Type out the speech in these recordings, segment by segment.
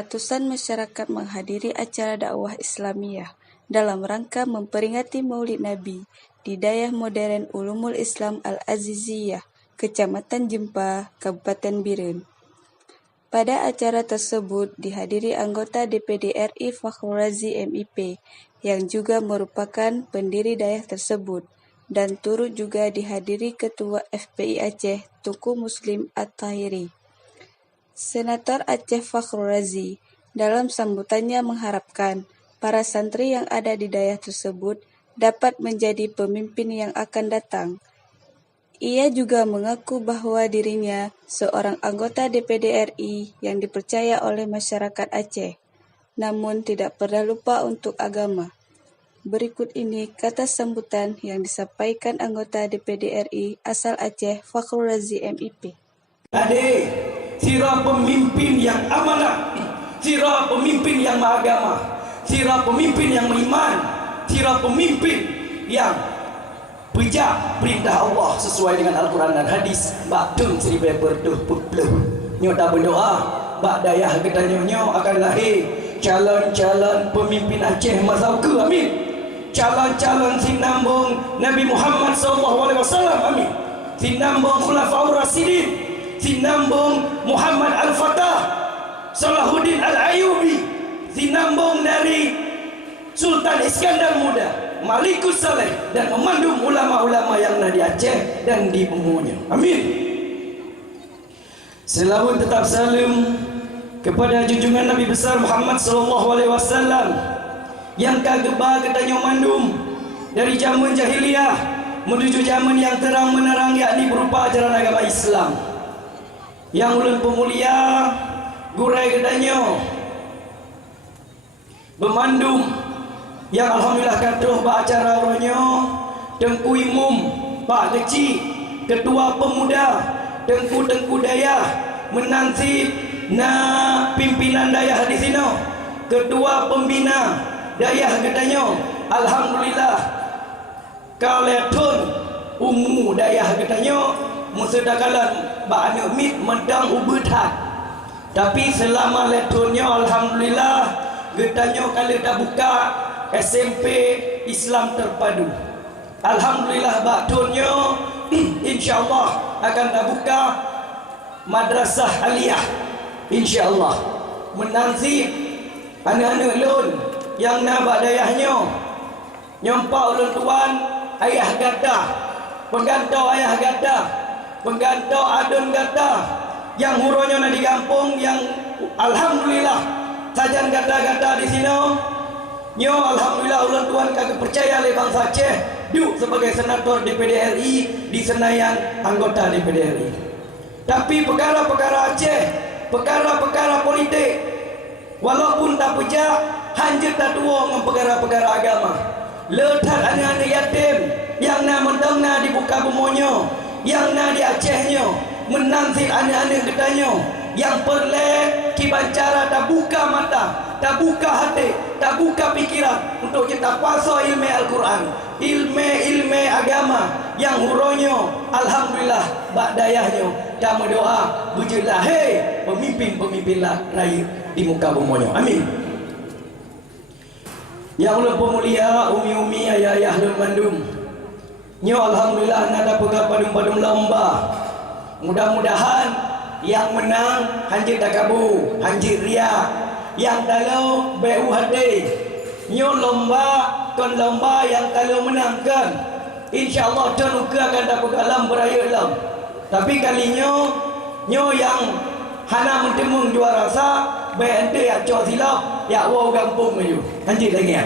ratusan masyarakat menghadiri acara dakwah Islamiyah dalam rangka memperingati Maulid Nabi di Dayah Modern Ulumul Islam Al-Aziziyah, Kecamatan Jempa, Kabupaten Biren. Pada acara tersebut dihadiri anggota DPD RI Fakhrul Razi MIP yang juga merupakan pendiri dayah tersebut, dan turut juga dihadiri Ketua FPI Aceh Tunku Muslim At-Tahiri. Senator Aceh Fakhrul Razi dalam sambutannya mengharapkan para santri yang ada di dayah tersebut dapat menjadi pemimpin yang akan datang. Ia juga mengaku bahwa dirinya seorang anggota DPD RI yang dipercaya oleh masyarakat Aceh, namun tidak pernah lupa untuk agama. Berikut ini kata sambutan yang disampaikan anggota DPD RI asal Aceh Fakhrul Razi MIP. Adik, sirah pemimpin yang amanah, sirah pemimpin yang beragama, sirah pemimpin yang beriman, sirah pemimpin yang berjak perintah Allah sesuai dengan Al-Quran dan hadis. Baktung seribu berduh puluh nyota berdoa bak dayah ketanyonyo akan lahir calon-calon pemimpin Aceh masa ke, amin. Calon-calon sinambung Nabi Muhammad SAW, amin. Sinambung Khulafaur Rasyidin, sinambung Muhammad Al-Fatah, Salahuddin Al-Ayubi, sinambung dari Sultan Iskandar Muda, Malikus Saleh, dan memandum ulama-ulama yang ada di Aceh dan di bumunya, amin. Selawat tetap salam kepada junjungan Nabi besar Muhammad SAW yang kageba katanya mandum dari zaman jahiliyah menuju zaman yang terang menerang, yakni berupa ajaran agama Islam. Yang ulun pemulia gurai katanya bermandum yang alhamdulillah katuh acara ronyo Tengku Imum Pak Kecil, Ketua Pemuda Tengku Dayah menansib na pimpinan dayah di sini, Ketua Pembina dayah katanya alhamdulillah kaletun umu dayah katanya musudakalan ba'ana mit mendang ubetat. Tapi selama letunnya alhamdulillah katanya kalau dah buka SMP Islam Terpadu, alhamdulillah baktunnya insyaallah akan dah buka Madrasah Aliyah, insyaallah menansib anak-anak lun yang nabak dayahnya nyompak ulun tuan ayah gadah, penggantau ayah gadah, penggantau adun gadah, yang huronya nak di kampung yang alhamdulillah sajan gadah-gadah di sini nyo alhamdulillah ulun tuan kagak percaya oleh bangsa Aceh duduk sebagai senator DPD RI di Senayan, anggota DPD RI. Tapi perkara-perkara Aceh, perkara-perkara politik, walaupun tak pejak hanjir tak tua dengan perkara-perkara agama. Letak anak-anak yatim yang nak mendengna di buka bumonyo, yang nak di Acehnya menansir anak-anak ketanya, yang perlek kibancara tak buka mata, tak buka hati, tak buka pikiran untuk kita kuasa ilmu Al-Quran, ilmu agama yang huronyo alhamdulillah bak dayahnya dan berdoa berjelah hei pemimpin-pemimpin rakyat di muka bumonyo, amin. Yang ulun pemulia umi-umi ayah-ayah lun mandum nyo alhamdulillah nada pegang padum-padum lomba. Mudah-mudahan yang menang hanjir dakabu, hanjir ria, yang kalau BUHD nyo lomba kon lomba yang kalau menangkan insyaallah dan uka akan dapat alam beraya alam. Tapi kalinya nyo yang hana mentemung juara rasa BNT yang cok silap ya wow kampung meju hanjir lagi ya.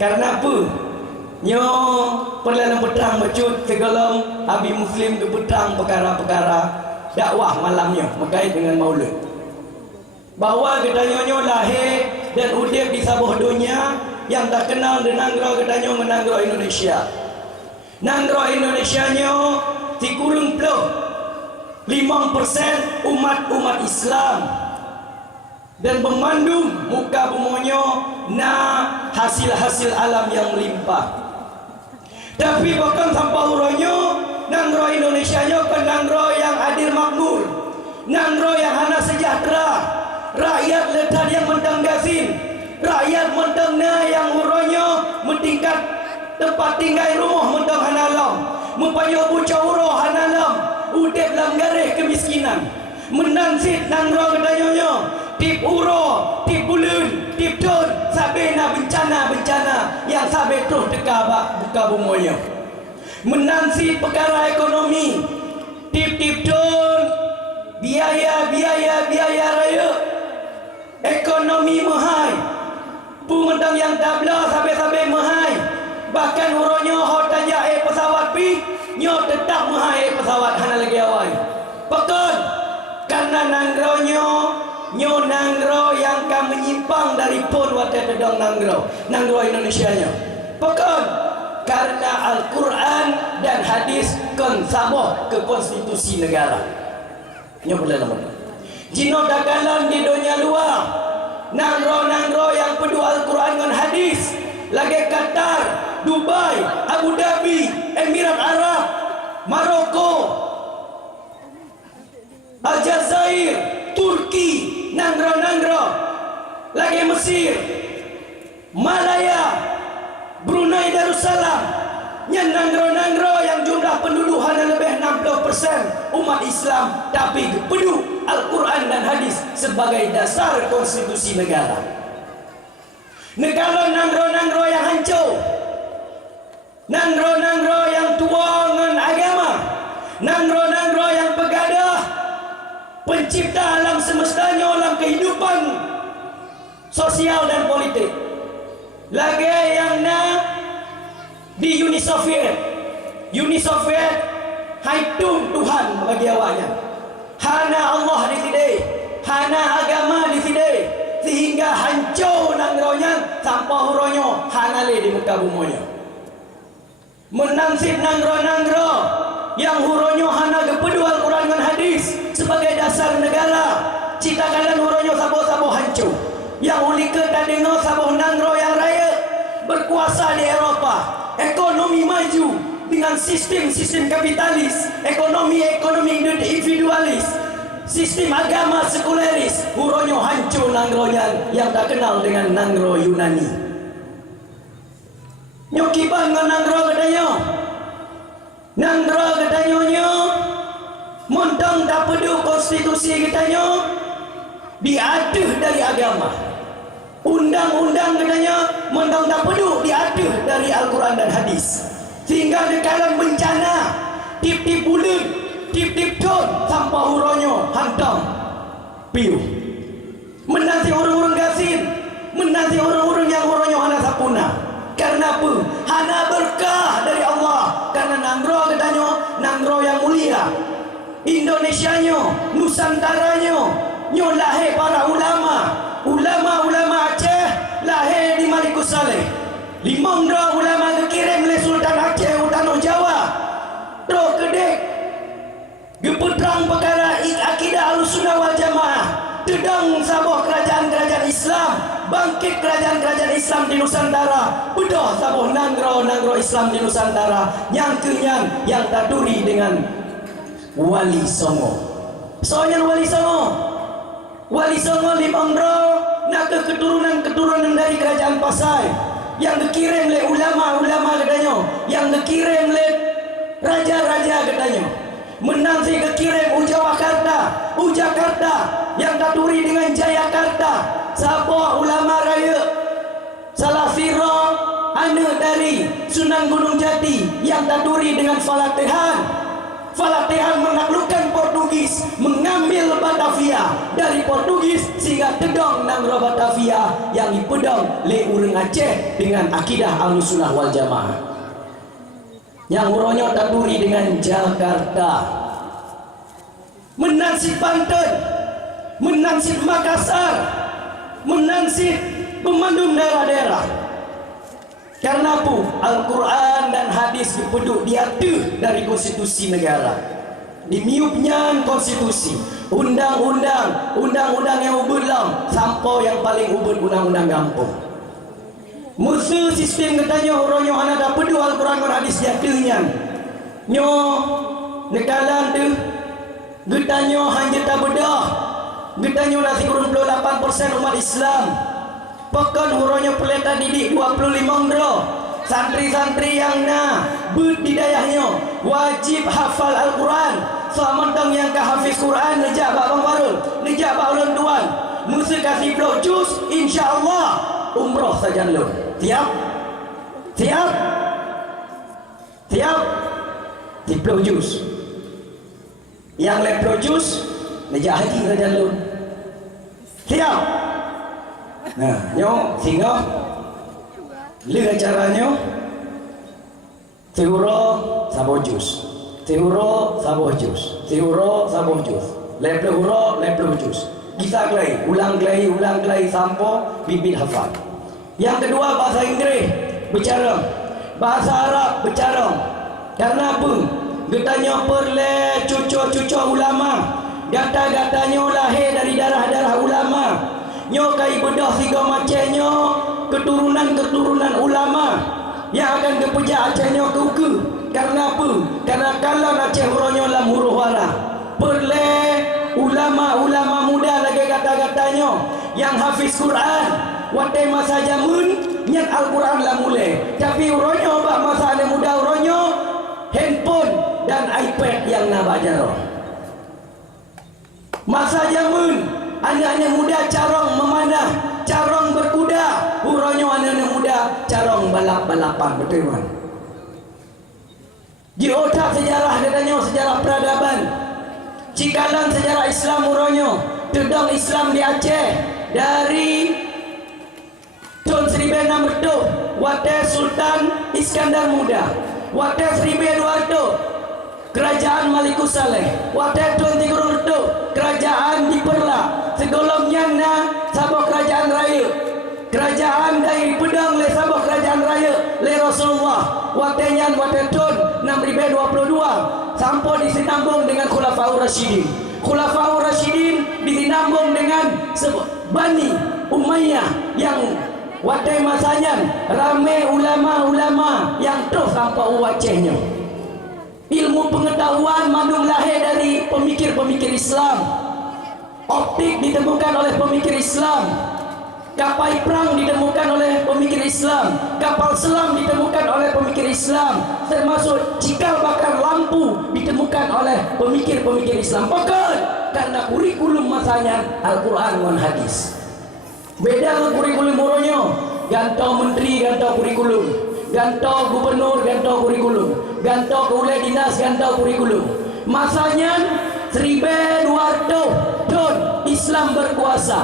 Karena apa? Nyo perlahan petang mecut segala abi muslim ke petang perkara-perkara dakwah malamnya berkait dengan maulid. Bahawa katanya nyo lahir dan udip di sabuh dunia yang tak kenal dengan nanggro katanya menanggro Indonesia. Nanggro Indonesia nyo dikurung peluh 5% umat Islam dan memandung muka bumonyo na hasil-hasil alam yang melimpah. Tapi bahkan sampai huronyo nanggro Indonesia nyo kan nanggro yang adil makmur, nanggro yang hana sejahtera, rakyat letar yang mentang gasin, rakyat mentang na yang uronyo mentingkat tempat tinggal rumah mentang hanalam, mempayo bucawuro hanalam, udep dalam garis kemiskinan, menansit nangro kedanyonyo, tip uro, tip bulan, tip ton, sabena bencana-bencana yang sabe terus teka buka bumoyo. Menansit perkara ekonomi, tip-tip ton, biaya raya, ekonomi mahal, pemendang yang tabla sampai mahal, bahkan uronyo hotaja pesawat pi, nyo tetap mahal pesawat hana lagi awal. Pekon, karena nangronyo, nyo nangro yang kan menyimpang dari pun wadah tedong nangro Indonesia nyo. Pekon, karena Al-Quran dan hadis kon saboh ke konstitusi negara. Nyo boleh lama. Jino dagalan di dunia luar, nangro yang pedu Al-Quran dan hadis, lagi Qatar, Dubai, Abu Dhabi, Emirat Arab, Maroko, Aljazair, Turki, nangro lagi Mesir, Malaya, Brunei Darussalam, yang nangro yang jumlah penduduknya lebih 60% umat Islam, tapi pedu Al-Quran dan hadis sebagai dasar konstitusi negara. Negara nangro yang hancur, nangro yang tua dengan agama, nangro yang pegadah pencipta alam semestanya, alam kehidupan sosial dan politik. Lagi yang di Uni Soviet haitung Tuhan bagi awaknya, hana Allah di sini, hana agama di sini, sehingga hancur nangronya sampai huronyo hana le di muka bumonya. Menansib nangro yang huronyo hana kepedu Al-Quran dan hadis sebagai dasar negara, cita kalian huronyo sabo hancur. Yang ulike tak dengar sabo nangro yang raya berkuasa di Eropah, ekonomi maju dengan sistem kapitalis, ekonomi individualis, sistem agama sekuleris, huronyo hancur nangronya yang tak kenal dengan nangro Yunani. Nyokiban dengan nangro kedanyo montong tak pedu konstitusi kedanyo diaduh dari agama. Undang-undang katanya montong tak pedu diaduh dari Al-Quran dan hadis, sehingga dekalan bencana tip-tip bulan, tip-tip ton sampai huronyo hantam piu. Menanti orang-orang gasin, menanti orang-orang yang huronyo hana sapuna. Karena apa? Hana berkah dari Allah. Karena nangro katanya nangro yang mulia, Indonesianyo, Nusantaranya, nyo lahir para ulama Aceh lahir di Malikus Saleh, 5 ulama kekirim oleh Sultan Aceh Utano Jawa, terus kedek gepetrang perkara akidah Ahlussunnah wal Jamaah, tedang sabuh kerajaan Islam, bangkit kerajaan Islam di Nusantara, bedah sabuh nangro Islam di Nusantara, yang kenyang yang taduri dengan Wali Songo. Soalnya Wali Songo di Bangro nak ke keturunan dari kerajaan Pasai, yang dikirim oleh ulama katanya, yang dikirim oleh raja katanya, menanti dikirim Jakarta yang taturi dengan Jayakarta, Sabah ulama raya Salafira anak dari Sunan Gunung Jati yang taturi dengan Falatihan menaklukkan Portugis, mengambil Batavia dari Portugis sehingga tedong nangro Batavia yang dipedong oleh orang Aceh dengan akidah Ahlussunnah wal Jamaah. Yang uronyo taturi dengan Jakarta, menansit Banten, menansit Makassar, menansit Pemandung daerah-daerah. Karena apa? Al-Quran dan hadis dipeduk diatur dari konstitusi negara. Dimiupnya konstitusi, undang-undang yang ubud lang, sampai yang paling ubud undang-undang kampung. Musuh sistem katanya orang hana dah peduk Al-Quran dan hadis diaturnya. Nyo nekalan tu getanyo hanya tak bedah Getanyo nasi kurun 28% umat Islam. Pekon huronya peleta didik 25 dro. Santri-santri yang berdidayahnya wajib hafal Al-Quran. Sementang yang hafiz Quran nejak bak Bang Farul, nejak bak ulun tuan, musa kasih blok jus, insya-Allah umrah saja lu. Siap? Siap? Siap? Diplok jus. Yang leplok jus nejak haji saja lu. Siap? Nah, nyo singgah lihat caranya. Teuro saboh jus, teuro saboh jus, teuro saboh jus, leplok jus. Kita kelai, ulang kelai sampo bibit hafal. Yang kedua bahasa Inggeris bercara, bahasa Arab bercara. Karena apa? Getanya perle cucu-cucu ulama, gata-gatanya lahir dari darah-darah ulama. Nyokai bedah tiga macamnya keturunan ulama yang akan kepejak acahnya ke uke. Karena apa? Karena kalau Aceh huronya lah muruh warah perle ulama-ulama muda lagi kata-katanya yang hafiz Quran watai masa jamun nyat Al-Quran lah mulai. Tapi huronya bak masa ada muda huronya handphone dan iPad yang nak baca. Masa jamun anak-anak muda carong memanah, carong berkuda. Huronya anak-anak muda carong balap-balapan. Betul kan? Di otak sejarah katanya sejarah peradaban. Cikalan sejarah Islam huronya. Terdang Islam di Aceh dari tahun 1600 watai Sultan Iskandar Muda, watai 1200 Kerajaan Malikus Saleh, watai tahun 300 Kerajaan Diperla, segolongnya sabah kerajaan raya, kerajaan dari pedang le sabah kerajaan raya le Rasulullah, watainya watai tahun 6022 sampai disinambung dengan Khulafaur Rasyidin. Khulafaur Rasyidin disinambung dengan Bani Umayyah yang watai masanya ramai ulama-ulama yang terus sampai wajahnya. Ilmu pengetahuan mandung lahir dari pemikir-pemikir Islam. Optik ditemukan oleh pemikir Islam. Kapal perang ditemukan oleh pemikir Islam. Kapal selam ditemukan oleh pemikir Islam. Termasuk cikal bakar lampu ditemukan oleh pemikir-pemikir Islam. Bukan karena kurikulum masanya Al-Quran dan hadis. Beda ke kurikulum muronya. Gantau menteri, gantau kurikulum. Gantau gubernur, gantau kurikulum. Gantau keulai dinas, gantau kurikulum. Masanya 1200 tahun Islam berkuasa.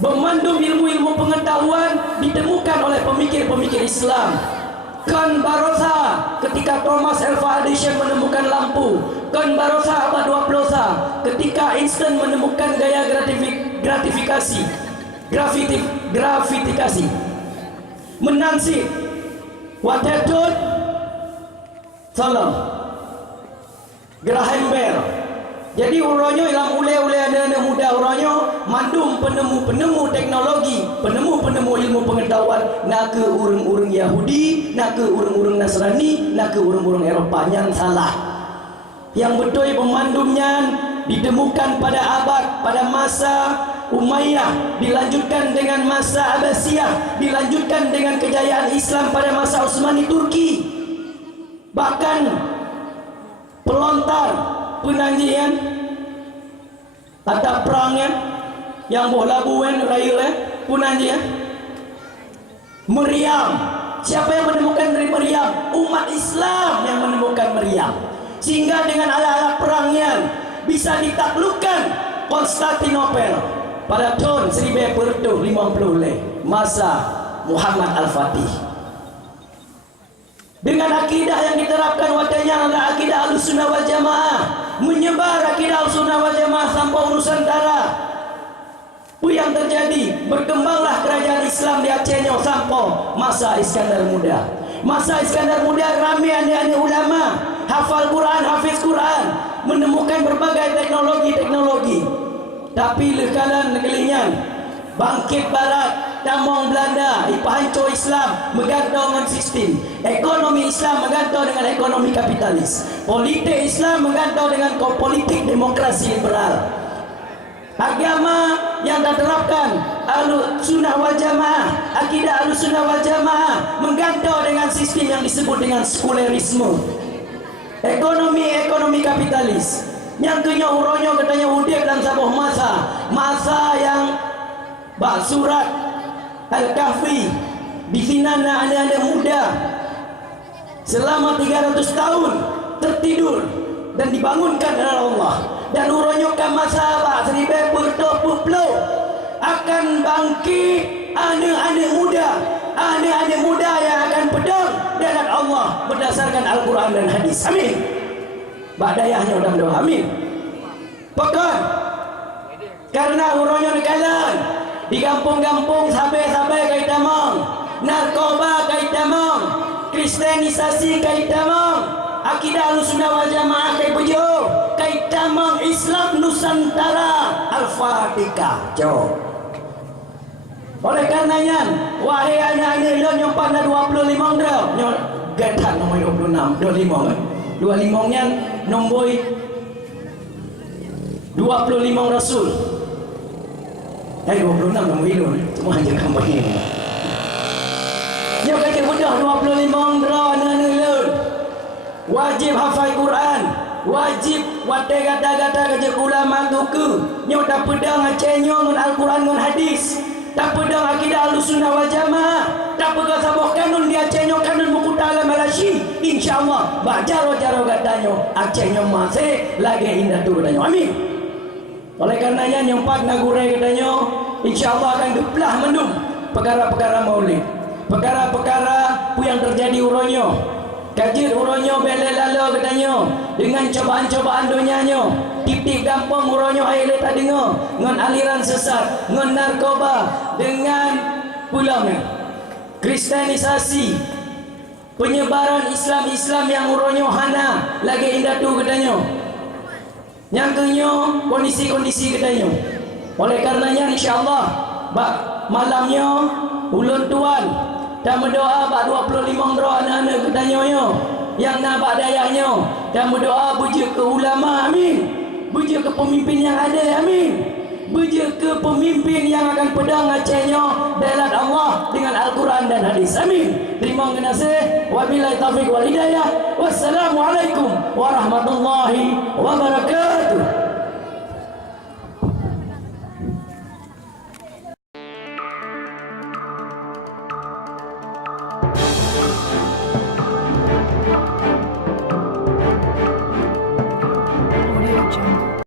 Memandung ilmu-ilmu pengetahuan ditemukan oleh pemikir-pemikir Islam. Kan Barossa ketika Thomas Alva Edison menemukan lampu. Kan Barossa abad 20 ketika Einstein menemukan gaya gratifikasi. Gravitikasi. Menansi Watetut Salam Graham Bell. Jadi uronyo ilang ule-ule anak-anak muda uronyo mandum penemu-penemu teknologi, penemu-penemu ilmu pengetahuan nak ke urang-urang Yahudi, nak ke urang-urang Nasrani, nak ke urang-urang Eropah. Yang salah. Yang betul pemandumnya ditemukan pada masa Umayyah, dilanjutkan dengan masa Abbasiyah, dilanjutkan dengan kejayaan Islam pada masa Utsmani Turki. Bahkan pelontar penanjian ada perangnya yang bola buen raya penanjian Meriam. Siapa yang menemukan Meriam? Umat Islam yang menemukan Meriam. Sehingga dengan alat-alat perangnya bisa ditaklukkan Konstantinopel pada tahun 1150 masa Muhammad Al-Fatih. Dengan akidah yang diterapkan wadahnya adalah akidah Ahlussunnah wal Jamaah, menyebar akidah Ahlussunnah wal Jamaah sampai Nusantara. Apa yang terjadi? Berkembanglah kerajaan Islam di Acehnya sampai masa Iskandar Muda. Masa Iskandar Muda ramai anak-anak ulama, hafal Quran, hafiz Quran, menemukan berbagai teknologi. Tapi lekalan kelingan bangkit barat, damong Belanda, ipahancur Islam menggantau dengan sistem. Ekonomi Islam menggantau dengan ekonomi kapitalis. Politik Islam menggantau dengan politik demokrasi liberal. agama yang terapkan Ahlussunnah wal Jamaah, akidah Ahlussunnah wal Jamaah menggantau dengan sistem yang disebut dengan sekulerisme, ekonomi kapitalis. Yang kenya uronyo katanya udip dalam sebuah masa yang bak surat Al-Kahfi di sini anak-anak muda selama 300 tahun tertidur dan dibangunkan oleh Allah, dan uronyokan masa bak 1920 akan bangkit anak-anak muda yang akan pedang di hadapan Allah berdasarkan Al-Quran dan hadis. Amin. Badayahnya udah berdoa. Amin. Pekan karena uronyo nekalan di kampung-kampung sabai-sabai kait damang, narkoba kait damang, kristenisasi kait damang, akidah Ahlussunnah wal Jamaah kait bejo kait damang, Islam Nusantara. Al-Fatihah. Jawab. Oleh karenanya, wahai anak-anak lo nyompan 25 dah. Nyol gatal nombor 26, 25 kan. 25 nya nombor 25 Rasul. 26 nombor itu. Semua aja gambar ini. Dia kata mudah 25 dah anak-anak lo. Wajib hafal Quran, wajib wadai kata-kata kerja ulama tu. Nyo tak pedang acenyo dengan Al-Quran dan hadis. Tak pedang akidah Ahlussunnah wal Jamaah, tak pedang sabah kanun dia acenyo kanun buku ta'ala malashi. InsyaAllah bajaro-jaro katanya acenyo masih lagi indah tu katanya. Amin. Oleh karenanya nyempat nagurai katanya InsyaAllah akan geplah mendung perkara-perkara maulid, perkara-perkara yang terjadi uronyo kajir uronyo bela lalu katanya dengan cobaan-cobaan dunianya. Tip-tip gampang uronyo air tak dengar dengan aliran sesat, dengan narkoba, dengan pulangnya kristenisasi, penyebaran Islam yang uronyo hana lagi indah tu katanya. Yang kenyo kondisi-kondisi katanya. Oleh karenanya insyaAllah malamnya ulun tuan dan berdoa bak 25 doa anak-anak katanya yang nak dayahnya, dan berdoa bujuk ke ulama. Amin. Bujuk ke pemimpin yang ada. Amin. Bujuk ke pemimpin yang akan pedang acehnya belat Allah dengan Al-Quran dan hadis. Amin. Terima kasih. Wabillahi taufiq wal hidayah. Wassalamualaikum warahmatullahi wabarakatuh.